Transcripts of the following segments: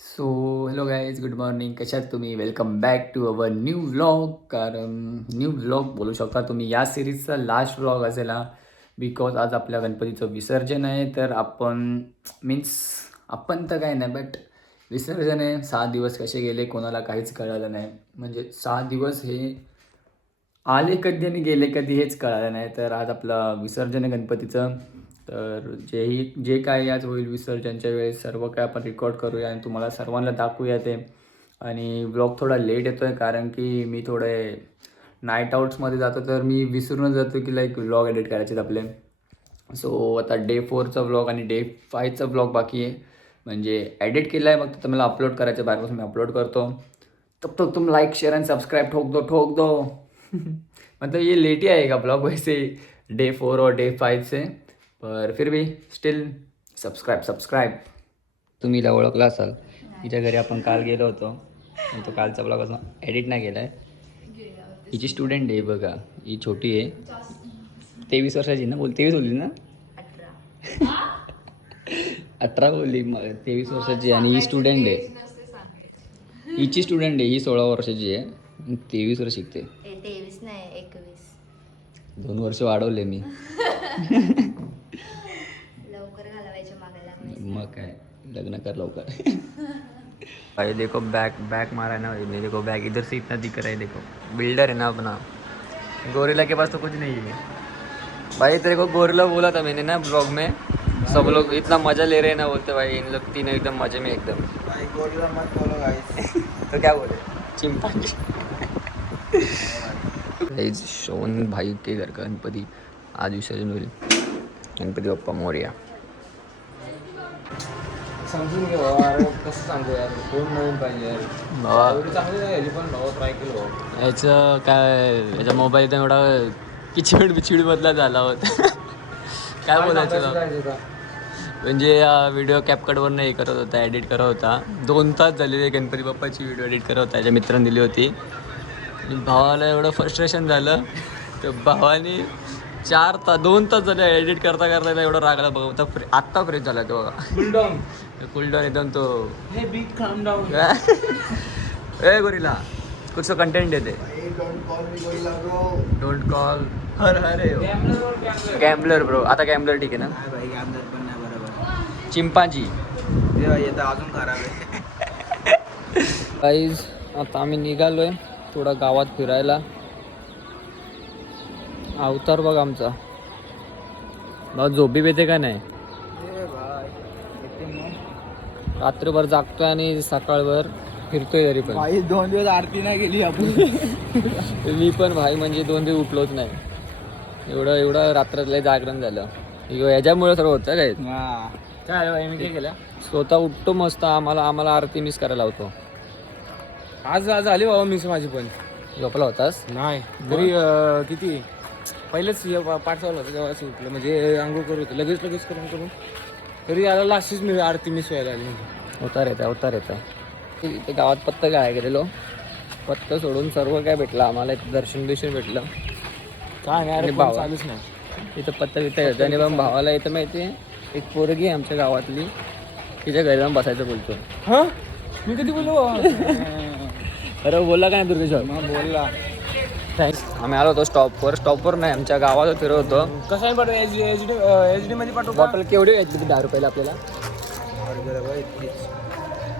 So hello guys, good morning. कशात तुम्ही? Welcome back to our new vlog. कारण new vlog बोलू शकता तुम्ही. या सिरीजचा लास्ट व्लॉग असेल हा, बिकॉज आज आपल्या गणपतीचं विसर्जन आहे. तर आपण तर काय नाही, बट विसर्जन आहे. 6 दिवस कसे गेले कोणाला काहीच कळालं नाही. म्हणजे 6 दिवस हे आले कधी आणि गेले कधी हेच कळालं नाही. तर आज आपलं विसर्जन आहे गणपतीचं. तर जे काय आज होईल विसर्जनच्या वेळेस सर्व काय आपण रेकॉर्ड करूया आणि तुम्हाला सर्वांना दाखवूया ते. आणि व्लॉग थोडा लेट येतो आहे कारण की मी थोडे नाईट आउट्समध्ये जातो, तर मी विसरूनच जातो की लाईक व्लॉग एडिट करायचे आहेत आपले. सो आता डे 4चा व्लॉग आणि डे 5चा व्लॉग बाकी आहे. म्हणजे एडिट केला आहे, फक्त मला अपलोड करायचं. बाहेरपासून मी अपलोड करतो. तब तक तुम लाइक शेयर एंड सब्सक्राइब ठोक दो. मतलब ये लेट ही आएगा ब्लॉग वैसे, डे 4 और डे 5 से, पर फिर भी स्टिल सब्सक्राइब. तुम्ही हिला ओळखला असाल. हिच्या घरी आपण काल गेलो होतो आणि तो कालचा ब्लॉग अजून एडिट नाही केला आहे. हिची स्टुडंट आहे बघा, ही छोटी आहे. 23 वर्षाची ना? 23 बोलली ना? 18 बोलली. 23 वर्षाची आणि ही स्टुडंट आहे. हिची स्टुडंट आहे. ही 16 वर्षाची आहे, 23 वर्ष शिकते. 23 नाही 21. 2 वर्ष वाढवले मी. लवकर घालवायच्या मागे लागले. मग काय, लग्न कर लवकर. भाई देखो बैक मारा है ना भाई ने. देखो बैक इधर से इतना दिख रहा है. देखो बिल्डर है ना अपना. गोरिल्ला के पास तो कुछ नहीं है भाई. तेरे को गोरिल्ला बोला था मैंने ना ब्लॉग में. सब लोग इतना मजा ले रहे हैं ना, बोलते भाई इन लोग तीनों एकदम मजे में एकदम. भाई गोरिल्ला मत बोलो गाइस. तो क्या बोले? चिंपांजी. शोन भाई के घर का गणपती आज विसर्जन होईल. गणपती बाप्पा मोरया. समजून घे बाबा. अरे कसं सांगू यार, कोण नवीन पाहिजे यार. एवढी चांगली नाही याची, पण भावा ट्राय केलं भाऊ. याचं काय, याचा मोबाईल एकदम एवढा बिछिड बदला झाला होता. काय बोलायचं ना? म्हणजे व्हिडिओ कॅपकटवरनं हे करत होता, एडिट करत होता. 2 तास झालेले गणपती बाप्पाची व्हिडिओ एडिट करत होता. याच्या मित्रांनी दिली होती. आणि भावाला एवढं फ्रस्ट्रेशन झालं तर भावाने 2 तास झाले एडिट करता एवढं रागला बघा. आत्ता फ्रेश झाला तो बघा. कूलडाऊन एकदम तो. हे बिग काम डाऊन. ए गोरिल्ला, कुछ तो कंटेंट देते. Don't call me gorilla bro. Don't call अरे गॅम्बलर ब्रो. आता गॅम्बलर ठीक आहे ना? नाही भाई, गॅमलर पण नाही बरोबर. चिंपांजी. ते येतं अजून खराब आहे. गाईज आता आम्ही निघालोय थोडा गावात फिरायला. अवतार बघ आमचा. बघ झोपी पेते का नाही. रात्रभर जागतोय आणि सकाळभर फिरतोय तरी पण. भाई 2 दिवस आरती नाही गेली आपण. मी पण भाई म्हणजे 2 दिवस उठलोच नाही. एवढं रात्रातलं जागरण झालं. याच्यामुळे सर्व होतं काय. काय भाई, मी काय केलं स्वतः उठतो मस्त. आम्हाला आरती मिस करायला होतो. आज आली बाबा मिस माझी पण. झोपला होतास? नाही तरी किती पहिलेच पाठ चालू होतं तेव्हा उठलं. म्हणजे आंघोळ करत होतं लगेच करून तरी याला लास्टच मी आरती मिस व्हायला आली. म्हणजे अवतार येतं. इथे गावात पत्ता काय गेलेलो. पत्ता सोडून सर्व काय भेटलं आम्हाला. इथं दर्शन भेटलं. काय नाही अरे, भावा चालूच नाही. इथं पत्ता घेतं आणि मग भावाला येतं माहिती आहे. एक पोरगी आहे आमच्या गावातली, तिच्या घरी जाऊन बसायचं बोलतो. हा मी कधी बोललो. अरे बोलला काय दुर्गेश? बोलला. थँक्स. आम्ही आलो होतो स्टॉपवर नाही, आमच्या गावात फिरत होतो. कसं आहे पाठव HD मध्ये पाठव. बॉटल केवढी घ्यायची होती 10 रुपयाला आपल्याला?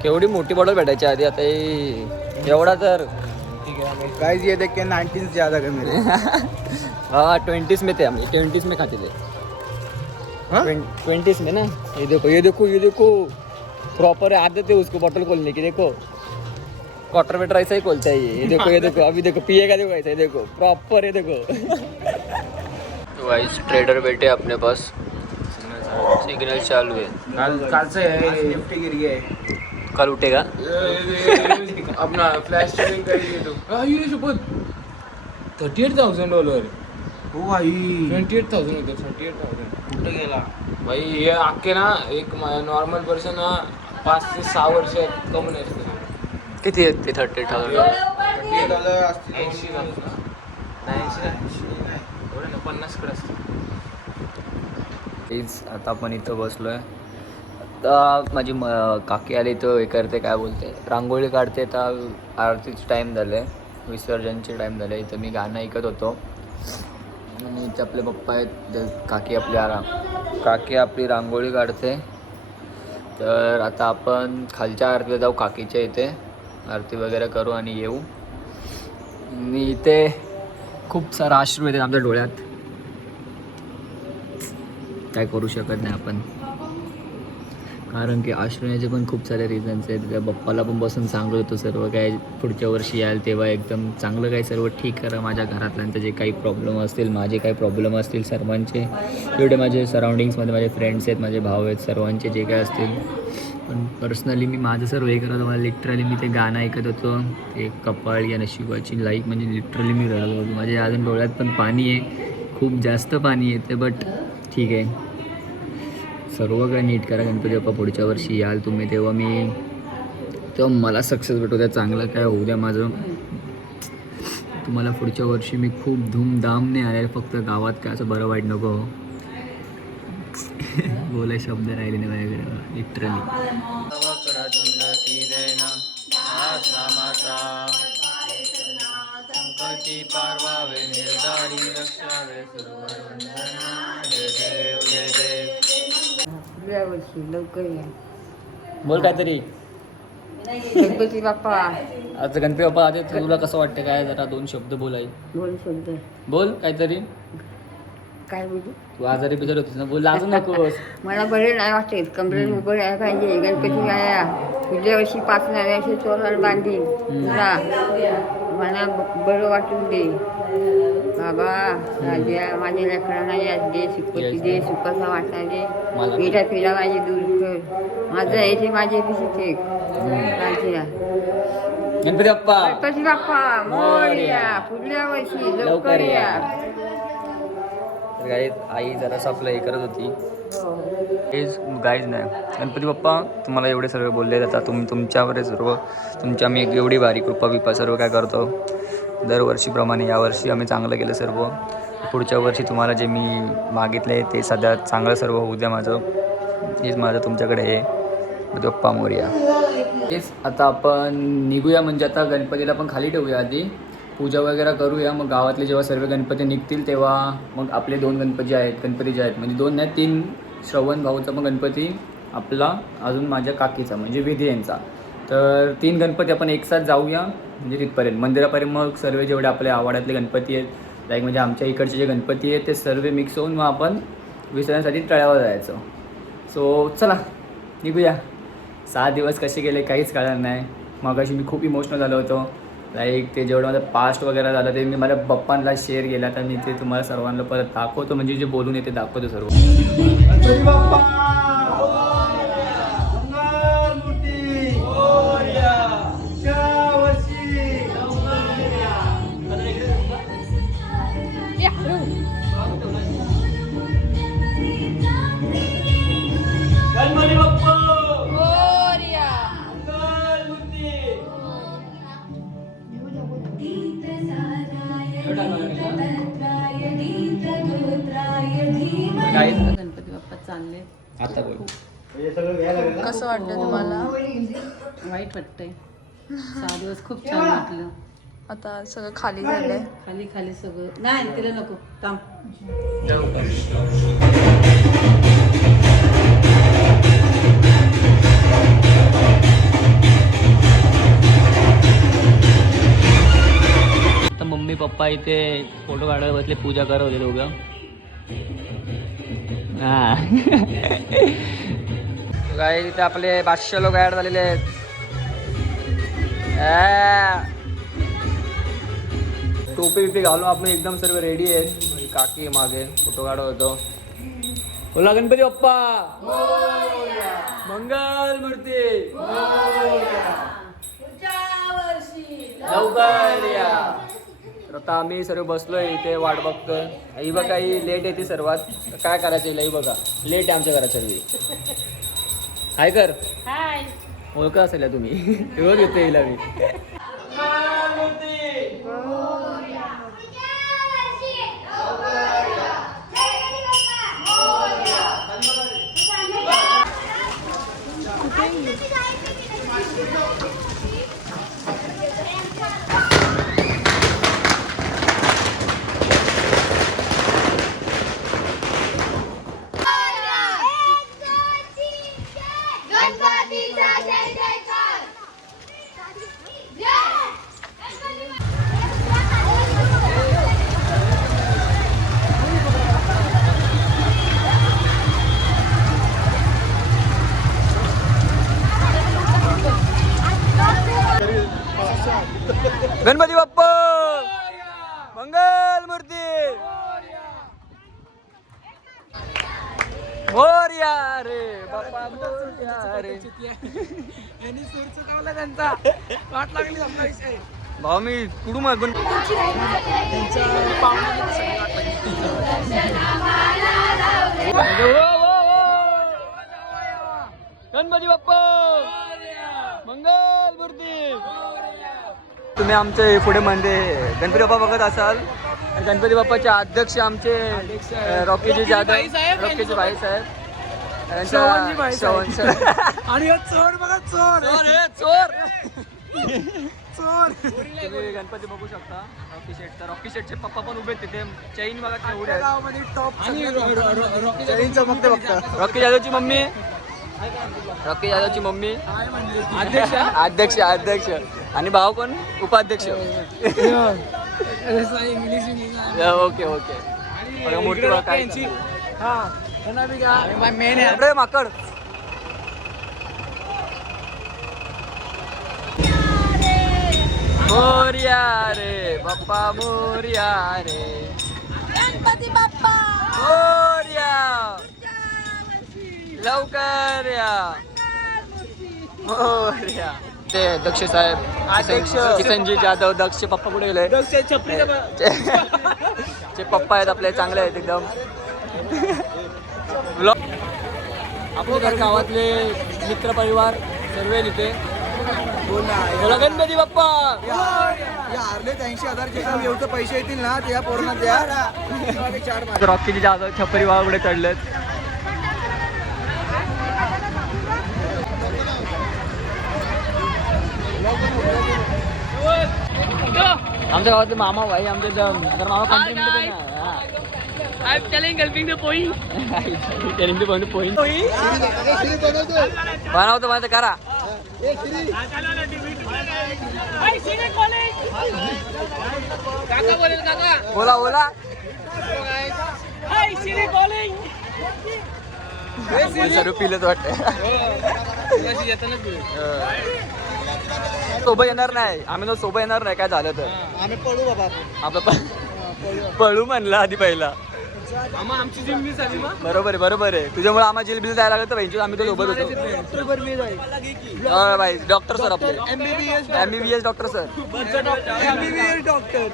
केवढी मोठी बॉटल भेटायची आधी. आता एवढा तर गाइस ये देख के 19 से ज्यादा कर मेरे. हाँ 20s में थे हम. 20s में खाते थे. 20s में ना. ये देखो प्रॉपर आदत है उसको बॉटल खोलने की. देखो क्वार्टर वेटर ऐसा ही खोलता है ये देखो अभी देखो पिएगा. देखो ऐसा ही देखो प्रॉपर है. देखो तो वाइस ट्रेडर बैठे अपने पास. सिग्नल चालू है. कालचं आहे निफ्टी गिर गया. कल उठेगा. अपना फ्लॅश ट्रेडिंग करेंगे तो. ये शपथ $38,000. हो भाई 28,000 होते. 38,000 कुठे गेला भाई. हे अख्खे ना एक नॉर्मल पर्सन 5 ते 6 वर्ष कमवणे असते. किती आहेत ते 38,000? 80 नाही 50 कडे असते. प्लीज आता आपण इथं बसलोय. आता माझी काकी आली तर हे करते, काय बोलते, रांगोळी काढते. तर आरतीचं टाईम झालं आहे, विसर्जनचे टाईम झालं आहे. इथं मी गाणं ऐकत होतो आणि इथे आपले पप्पा आहेत, काकी आपली रांगोळी काढते. तर आता आपण खालच्या आरतीला जाऊ, काकीच्या इथे आरती वगैरे करू आणि येऊ. मी इथे खूप सारा अश्रू येते आमच्या डोळ्यात, काय करू शकत नाही आपण, कारण की अश्रू येण्याचे पण खूप सारे रिझन्स आहेत. त्या पप्पाला पण बसून सांगत होतो सर्व काय पुढच्या वर्षी याल तेव्हा एकदम चांगलं काही सर्व ठीक करा. माझ्या घरातल्यांचे जे काही प्रॉब्लेम असतील, माझे काही प्रॉब्लेम असतील, सर्वांचे एवढे माझे सराउंडिंग्समध्ये माझे फ्रेंड्स आहेत, माझे भाऊ आहेत, सर्वांचे जे काय असतील. पण पर्सनली मी माझं सर्व हे करत होतो. मला लिटरली मी ते गाणं ऐकत होतो, ते कपाळ या नशिबाची लाईक, म्हणजे लिटरली मी रडत होतो. माझ्या अजून डोळ्यात पण पाणी आहे, खूप जास्त पाणी येते. बट ठीक आहे, सर्व काय नीट करा. गणपती बाप्पा पुढच्या वर्षी याल तुम्ही तेव्हा मला सक्सेस भेटू द्या, चांगलं काय होऊ द्या माझं. तुम्हाला पुढच्या वर्षी मी खूप धूमधामने आले, फक्त गावात काय असं बरं वाईट नको बोलाय शब्द राहिले नाही माझ्याकडे लिटरली. लवकर या बोल काहीतरी. गणपती बाप्पा. आता गणपती बाप्पा आले, तुला कसं वाटतं काय, जरा 2 शब्द बोलाय. बोल शब्द. बोल काहीतरी. काय बोलू? तू आजारी बिजार होतीस ना, बोल, लाजू नकोस. मला बरे नाही वाटत, कमरेला उभं राहायला पाहिजे. गणपती बाया पुढल्या वर्षी 5 नव्याशे तोरण बांधीन तुला, मला बरं वाटून दे बाबा. राजा माझ्या लेकरांना याद दे, सुखपती दे, सुखाचा वाटा दे, पिढा पिढा माझी दूर कर. माझं येते माझे पिशे राजा. गणपती बाप्पा. गणपती बाप्पा मोरया. पुढल्या वर्षी लवकर या. गाईज आई जरासं आपलं हे करत होती. हेच गाईज नाही, गणपती बाप्पा तुम्हाला एवढे सर्व बोलले जातात. तुमच्यावर सर्व तुमच्या आम्ही एवढी भारी कृपा विपा सर्व काय करतो दरवर्षीप्रमाणे. यावर्षी आम्ही चांगलं केलं सर्व. पुढच्या वर्षी तुम्हाला जे मी मागितले ते सध्या चांगलं सर्व होऊ द्या माझं. हेच माझं तुमच्याकडे आहे. गणपती बाप्पा मोरया. हेच आता आपण निघूया, म्हणजे आता गणपतीला पण खाली ठेवूया, आधी पूजा वगैरे करूया. मग गावातले जेव्हा सर्व गणपती निघतील तेव्हा मग आपले 2 गणपती जे आहेत, म्हणजे 2 नाही 3, श्रवण भाऊचा पण गणपती, आपला अजून माझ्या काकीचा म्हणजे विधी यांचा. तर 3 गणपती आपण एकसाथ जाऊया, म्हणजे तिथपर्यंत मंदिरापर्यंत. मग सर्व जेवढे आपल्या आवाड्यातले गणपती आहेत, लाईक म्हणजे आमच्या इकडचे जे गणपती आहेत ते सर्व मिक्स होऊन मग आपण विसर्जनासाठी तळ्यावर जायचं. सो चला निघूया. 6 दिवस कसे गेले काहीच कळलं नाही. मगाशी मी खूप इमोशनल झालो होतो, लाईक ते जेवढं माझं पास्ट वगैरे झालं ते मी माझ्या पप्पांना शेअर केला. तर मी ते तुम्हाला सर्वांना परत दाखवतो, म्हणजे जे बोलून येते दाखवतो सर्व. गणपती बाप्पा चालले. आता बोल. कसं वाटतं तुम्हाला? वाईट वाटतंय. 6 दिवस खूप छान वाटलं. आता सगळं खाली झालंय. खाली खाली सगळं नाही तिला नको थांब. आता मम्मी पप्पा इथे फोटो काढायला बसले, पूजा करत होते दोघं. काय तिथे आपले 500 लोक ऍड झालेले आहेत. टोपी बिपी घालून आपण एकदम सर्व रेडी आहेत. काकी मागे फोटो काढत होतो. बोला गणपती बाप्पा मंगल मूर्ती लवकर या. तर आता आम्ही सर्व बसलोय इथे, वाट बघतोय. ही बघा, ही लेट येते सर्वात. काय करायचं हिला, ही बघा लेट आहे आमच्या घरात सर्व. हाय कर, ओळखा असेल तुम्ही. रोज येते हिला मी. गणपती बाप्पा मंगल मूर्ती मोरया रे बाप्पा मोरया रे. यांनी सूर चुकवला त्यांचा वाट लागली आपला विषय. भाऊ मी कुठून मागून गणपती बाप्पा मंगल मूर्ती. तुम्ही आमचे पुढे म्हणजे गणपती बाप्पा बघत असाल. गणपती बाप्पाचे अध्यक्ष आमचे रॉकीजी जाधव, रॉकीजी भाई साहेब, श्रवण सर. आणि चोर बघा चोर चोर तुम्ही गणपती बघू शकता. रॉकी शेटचा, रॉकी शेटचे पप्पा पण उभे तिथे. चैन बघा केवढे आहेत. टॉप रॉकी जाधवची मम्मी, रॉकी जाधवची मम्मी अध्यक्ष अध्यक्ष अध्यक्ष आणि भाऊ कोण उपाध्यक्ष. English okay okay. बघा मोठी बघा काय मेन इकडे माकड. मोरया रे बाप्पा मोरया रे गणपती बाप्पा मोरया लवकर या मोरया. ते दक्ष साहेब, किसनजी जाधव, दक्षचे पप्पा कुठे गेले? चे पप्पा आहेत आपले, चांगले आहेत एकदम. आपल्या गावातले मित्र परिवार सर्व तिथे. बोला गणपती बाप्पा. अर्धे 80,000 पैसे येतील ना त्या पोरांना द्या. रॉकीजी जाधव छपरी वाघ पुढे चढलेत. आमच्या गावातले मामा भाई आमचे तर मामा कंटिन्यू बनवतो माझं करा. बोला बोला. सर्व पिलत वाटतं. सोबत येणार नाही आम्ही, तो सोबत येणार नाही काय झालं तर. आम्ही पळू बाबा. आपलं पळू म्हणलं आधी पहिला. आमची जिम्मी झाली ना. बरोबर आहे बरोबर आहे. तुझ्यामुळे आम्हाला जेल बिल जायला लागलं तर आम्ही तो सोबत होतो. भाई डॉक्टर सर आपले MBBS डॉक्टर सर. डॉक्टर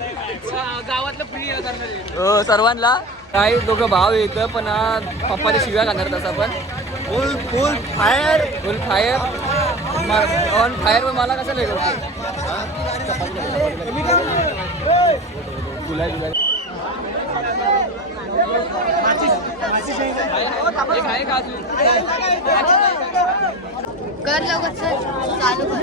गावातलं फ्री हो सर्वांना. काही दोघं भाव येतं पण पप्पाच्या शिव्या घालणार तसं पण. फुल fire full fire on fire. पण मला कसं लागेल कर लवकर सर, चालू कर.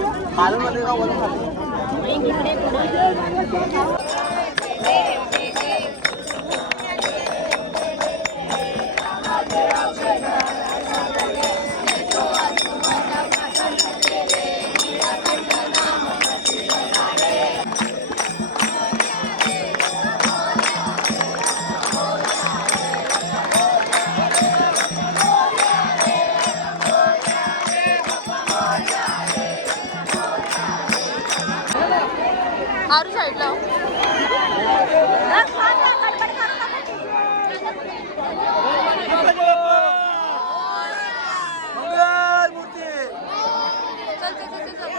आरू साईडला हो. चल चल चल चल.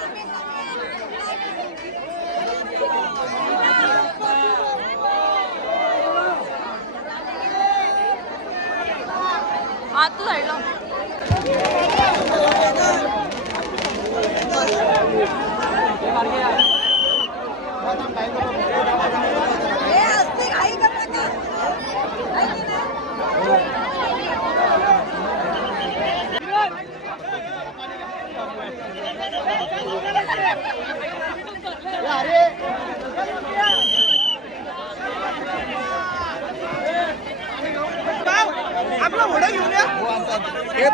आत तू साईडला.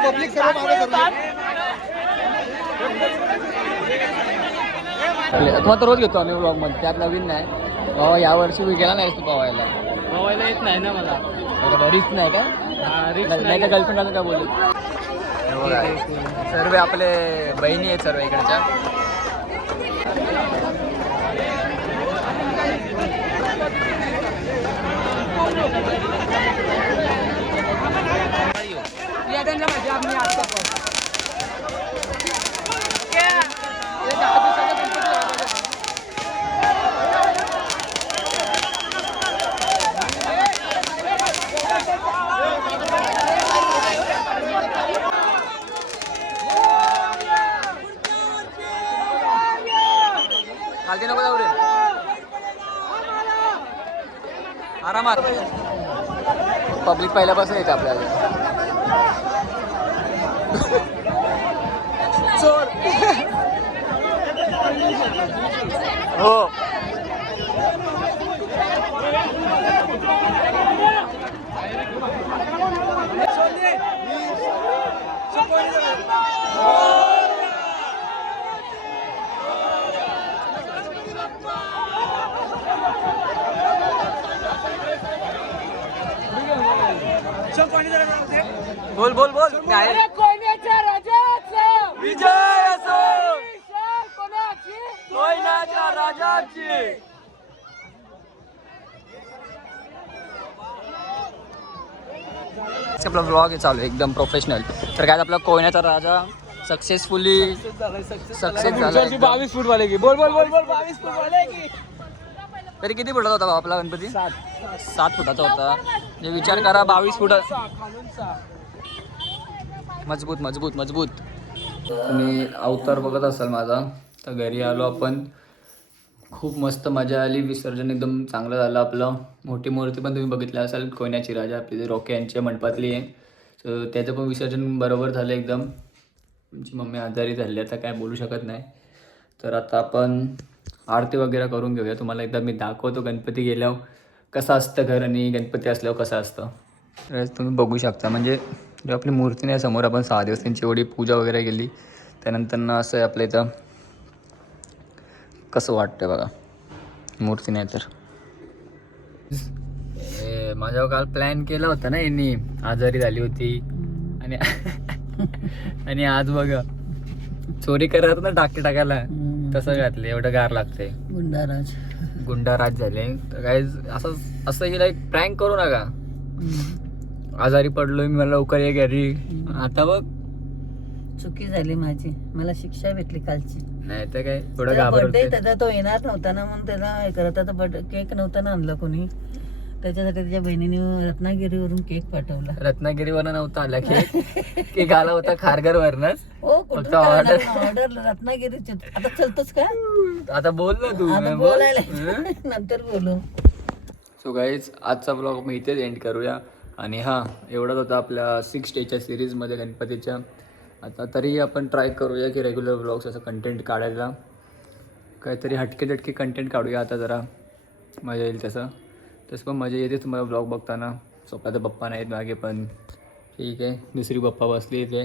पब्लिक सर्व तुम्हाला तर रोज घेतो आम्ही ब्लॉग मध्ये, त्यात नवीन नाही. भावा यावर्षी गेला नाहीस तू पवायला? पवायला येत नाही ना मला. रिस्क नाही का? नाही तर गर्लफ्रेंड अजून काय बोलू. सर्व आपले बहिणी आहेत सर्व इकडच्या. खालती नको जाऊ रे, आरामात. पब्लिक पहिल्यापासून येते आपल्याला. हो बोल बोल बोल. विजय असो कोयनाच्या राजाची. आपला ब्लॉग आहे चालू एकदम प्रोफेशनल. तर काय आपला कोयनाचा राजा सक्सेसफुली सक्सेस झाला. 22 फूट वाले की बोल बोल बोल बोल 22 फूट वाले की. तरी किती फुटाचा होता आपला गणपती? 7 फुटाचा होता. म्हणजे विचार करा 22 फुट. मजबूत मजबूत मजबूत. तुम्ही अवतार बघत असाल माझा. तर घरी आलो आपण. खूप मस्त मजा आली. विसर्जन एकदम चांगलं झालं आपलं. मोठी मूर्ती पण तुम्ही बघितली असाल कोयनाची राजा आपली रॉके यांच्या मंडपातली आहे. तर त्याचं पण विसर्जन बरोबर झालं एकदम. तुमची मम्मी आजारी झाली आता काय बोलू शकत नाही. तर आता आपण आरती वगैरे करून घेऊया. तुम्हाला एकदा मी दाखवतो गणपती गेल्यावर कसं असतं घर आणि गणपती असल्यावर कसं असतं. तर तुम्ही बघू शकता. म्हणजे जेव्हा आपली मूर्ती नाही समोर आपण 6 दिवस त्यांची एवढी पूजा वगैरे केली. त्यानंतर ना असं आहे आपल्या इथं कसं वाटतं बघा मूर्ती नाही तर. माझ्या काल प्लॅन केला होता ना यांनी. आजारी झाली होती आणि आणि आज बघा चोरी करत ना टाके टाकायला तसं घातलं. एवढं गार लागतंय. गुंडाराज झाले. तर काय असं हिला एक प्रँक करू नका. आजारी पडलोय मी, मला लवकर ये घरी. आता बघ चुकी झाली माझी. मला शिक्षा भेटली कालची. नाही तर काय थोडं बर्थडे घाबरते. त्याचा तो येणार नव्हता ना म्हणून त्याला हे करत आता. केक नव्हता ना आणला कोणी. त्याच्यासाठी त्याच्या बहिणीने रत्नागिरीवरून केक पाठवला. रत्नागिरीवरनं नव्हता आला केक आला होता खारघरवरनच. हो फक्त ऑर्डर ऑर्डर रत्नागिरीची. आता चलतोच का? आता बोल ना तू. आता बोलायला नंतर बोलू. सो गाईज आजचा ब्लॉग मी इथेच एंड करूया. आणि हां एवढाच होता आपल्या 6 डेच्या सिरीजमध्ये गणपतीच्या. आता तरी आपण ट्राय करूया की रेग्युलर ब्लॉग्स असं कंटेंट काढायला. काहीतरी हटके झटके कंटेंट काढूया आता. जरा मजा येईल तसं पण मजा येते तुम्हाला ब्लॉग बघताना. स्वतःचा पप्पा नाहीत मागे पण ठीक आहे. दुसरी पप्पा बसली इथे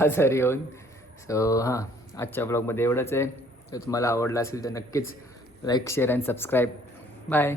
आजारी येऊन. सो हां आजच्या ब्लॉगमध्ये एवढंच आहे. तर तुम्हाला आवडला असेल तर नक्कीच like share and subscribe. Bye.